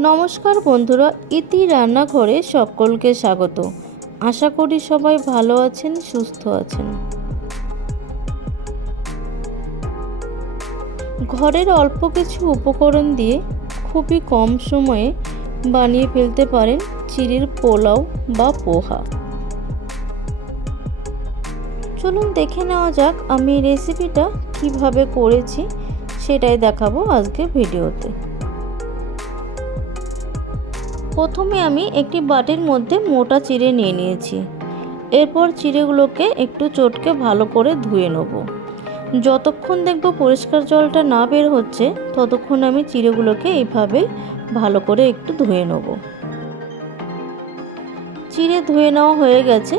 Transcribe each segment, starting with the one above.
নমস্কার বন্ধুরা, ইতি রান্নাঘরে সকলকে স্বাগত। আশা করি সবাই ভালো আছেন, সুস্থ আছেন। ঘরের অল্প কিছু উপকরণ দিয়ে খুবই কম সময়ে বানিয়ে ফেলতে পারেন চিড়ের পোলাও বা পোহা। চলুন দেখে নেওয়া যাক আমি রেসিপিটা কিভাবে করেছি, সেটাই দেখাবো আজকে ভিডিওতে। প্রথমে আমি একটি বাটির মধ্যে মোটা চিড়ে নিয়ে নিয়েছি। এরপর চিড়েগুলোকে একটু চটকে ভালো করে ধুয়ে নেব। যতক্ষণ দেখব পরিষ্কার জলটা না বের হচ্ছে ততক্ষণ আমি চিড়েগুলোকে এইভাবে ভালো করে একটু ধুয়ে নেব। চিড়ে ধুয়ে নেওয়া হয়ে গেছে।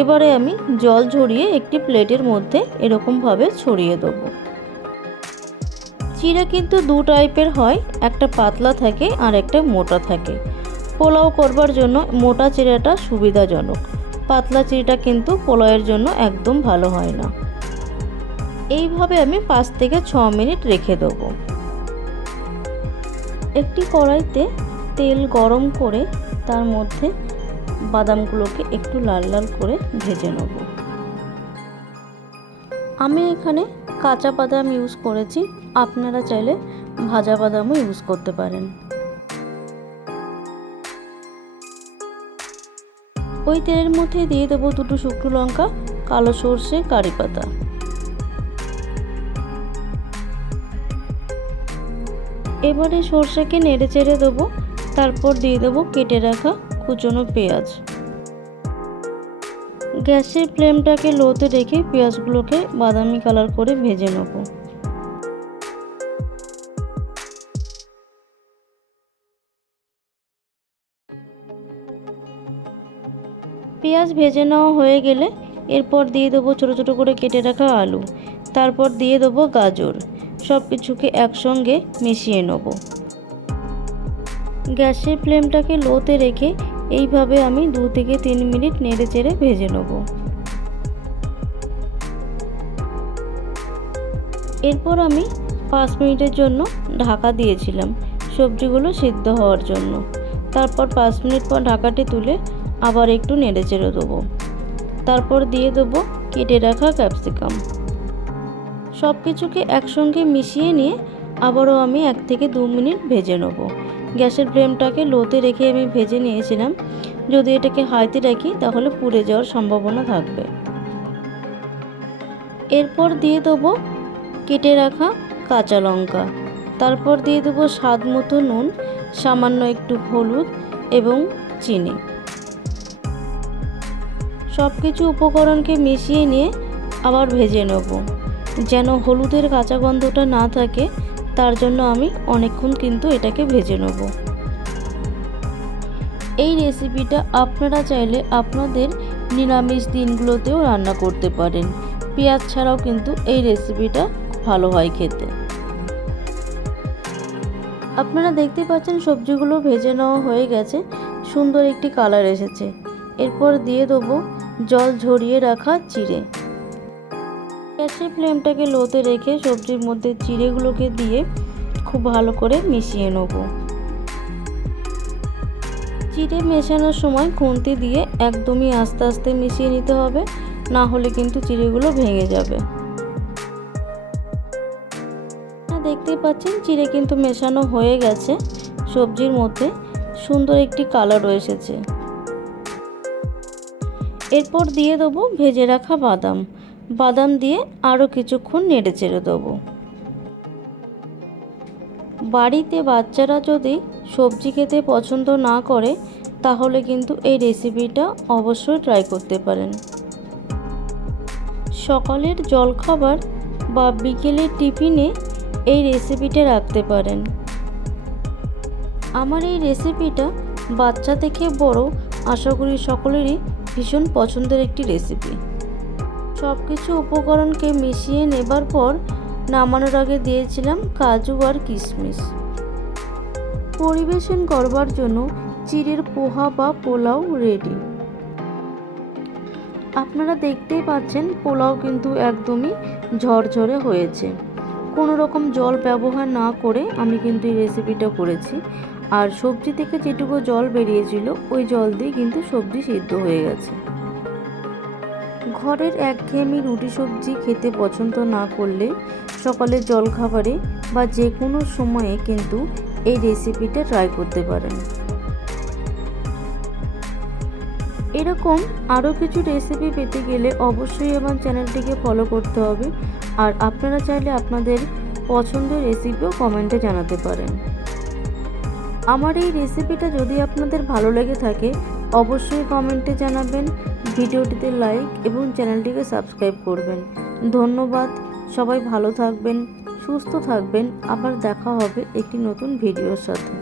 এবারে আমি জল ঝরিয়ে একটি প্লেটের মধ্যে এরকমভাবে ছড়িয়ে দেব। চিড়ে কিন্তু দু টাইপের হয়, একটা পাতলা থাকে আর একটা মোটা থাকে। পোলাও করবার জন্য মোটা চিড়েটা সুবিধাজনক, পাতলা চিড়েটা কিন্তু পোলাওয়ের জন্য একদম ভালো হয় না। এইভাবে আমি 5 থেকে 6 মিনিট রেখে দেব। একটি কড়াইতে তেল গরম করে তার মধ্যে বাদামগুলোকে একটু লাল লাল করে ভেজে নেব। আমি এখানে কাঁচা বাদাম ইউজ করেছি, আপনারা চাইলে ভাজা বাদামও ইউজ করতে পারেন। ওই তেলের মধ্যে দিয়ে দেবো 2টো শুকনো লঙ্কা, কালো সর্ষে, কারি পাতা। এবারে সর্ষেকে নেড়ে চেড়ে দেবো। তারপর দিয়ে দেবো কেটে রাখা কুচনো পেঁয়াজ। গ্যাসের ফ্লেমটাকে লোতে রেখে পেঁয়াজগুলোকে বাদামি কালার করে ভেজে নেব। পেঁয়াজ ভেজে নেওয়া হয়ে গেলে এরপর দিয়ে দেবো ছোটো ছোটো করে কেটে রাখা আলু। তারপর দিয়ে দেবো গাজর। সব কিছুকে একসঙ্গে মিশিয়ে নেব। গ্যাসের ফ্লেমটাকে লোতে রেখে এইভাবে আমি 2 থেকে 3 মিনিট নেড়ে চেড়ে ভেজে নেব। এরপর আমি 5 মিনিটের জন্য ঢাকা দিয়েছিলাম সবজিগুলো সিদ্ধ হওয়ার জন্য। তারপর 5 মিনিট পর ঢাকাটি তুলে আবার একটু নেড়ে চেড়ে দেবো। তারপর দিয়ে দেবো কেটে রাখা ক্যাপসিকাম। সব কিছুকে একসঙ্গে মিশিয়ে নিয়ে আবারও আমি 1 থেকে 2 মিনিট ভেজে নেব। গ্যাসের ফ্লেমটাকে লোতে রেখে আমি ভেজে নিয়েছিলাম। যদি এটাকে হাইতে রাখি তাহলে পুড়ে যাওয়ার সম্ভাবনা থাকবে। এরপর দিয়ে দেবো কেটে রাখা কাঁচা লঙ্কা। তারপর দিয়ে দেবো স্বাদ মতো নুন, সামান্য একটু হলুদ এবং চিনি। সব কিছু উপকরণকে মিশিয়ে নিয়ে আবার ভেজে নেব। যেন হলুদের কাঁচা গন্ধটা না থাকে তার জন্য আমি অনেকক্ষণ কিন্তু এটাকে ভেজে নেব। এই রেসিপিটা আপনারা চাইলে আপনাদের নিরামিষ দিনগুলোতেও রান্না করতে পারেন। পেঁয়াজ ছাড়াও কিন্তু এই রেসিপিটা ভালো হয় খেতে। আপনারা দেখতে পাচ্ছেন সবজিগুলো ভেজে নেওয়া হয়ে গেছে, সুন্দর একটি কালার এসেছে। এরপর দিয়ে দেবো জল ঝরিয়ে রাখা চিড়ে। গ্যাসের ফ্লেমটাকে লোতে রেখে সবজির মধ্যে চিড়েগুলোকে দিয়ে খুব ভালো করে মিশিয়ে নেব। চিড়ে মেশানোর সময় খুন্তি দিয়ে একদমই আস্তে আস্তে মিশিয়ে নিতে হবে, না হলে কিন্তু চিড়েগুলো ভেঙে যাবে। দেখতেই পাচ্ছেন চিড়ে কিন্তু মেশানো হয়ে গেছে সবজির মধ্যে, সুন্দর একটি কালার এসেছে। এরপর দিয়ে দেবো ভেজে রাখা বাদাম। বাদাম দিয়ে আরও কিছুক্ষণ নেড়ে চেড়ে দেবো। বাড়িতে বাচ্চারা যদি সবজি খেতে পছন্দ না করে তাহলে কিন্তু এই রেসিপিটা অবশ্যই ট্রাই করতে পারেন। সকালের জলখাবার বা বিকেলের টিফিনে এই রেসিপিটা রাখতে পারেন। আমার এই রেসিপিটা বাচ্চা থেকে বড় আশা করি সকলেরই ভীষণ পছন্দের একটি রেসিপি। সব কিছু উপকরণকে মিশিয়ে নেবার পর নামানোর আগে দিয়েছিলাম কাজু আর কিশমিশ। পরিবেশন করবার জন্য চিড়ের পোহা বা পোলাও রেডি। আপনারা দেখতেই পাচ্ছেন পোলাও কিন্তু একদমই ঝরঝরে হয়েছে। কোনো রকম জল ব্যবহার না করে আমি কিন্তু এই রেসিপিটা করেছি। আর সবজি থেকে যেটুকু জল বেরিয়েছিল ওই জল দিয়ে কিন্তু সবজি সিদ্ধ হয়ে গেছে। ঘরের একঘেয়েমি রুটি সবজি খেতে পছন্দ না করলে সকালের জলখাবারে বা যে কোনো সময়ে কিন্তু এই রেসিপিটা ট্রাই করতে পারেন। এরকম আরও কিছু রেসিপি পেতে গেলে অবশ্যই আমার চ্যানেলটিকে ফলো করতে হবে। আর আপনারা চাইলে আপনাদের পছন্দের রেসিপিও কমেন্টে জানাতে পারেন। আমার এই রেসিপিটা যদি আপনাদের ভালো লেগে থাকে অবশ্যই কমেন্টে জানাবেন, ভিডিওটিতে লাইক এবং চ্যানেলটিকে সাবস্ক্রাইব করবেন। ধন্যবাদ। সবাই ভালো থাকবেন, সুস্থ থাকবেন। আবার দেখা হবে একটি নতুন ভিডিওর সাথে।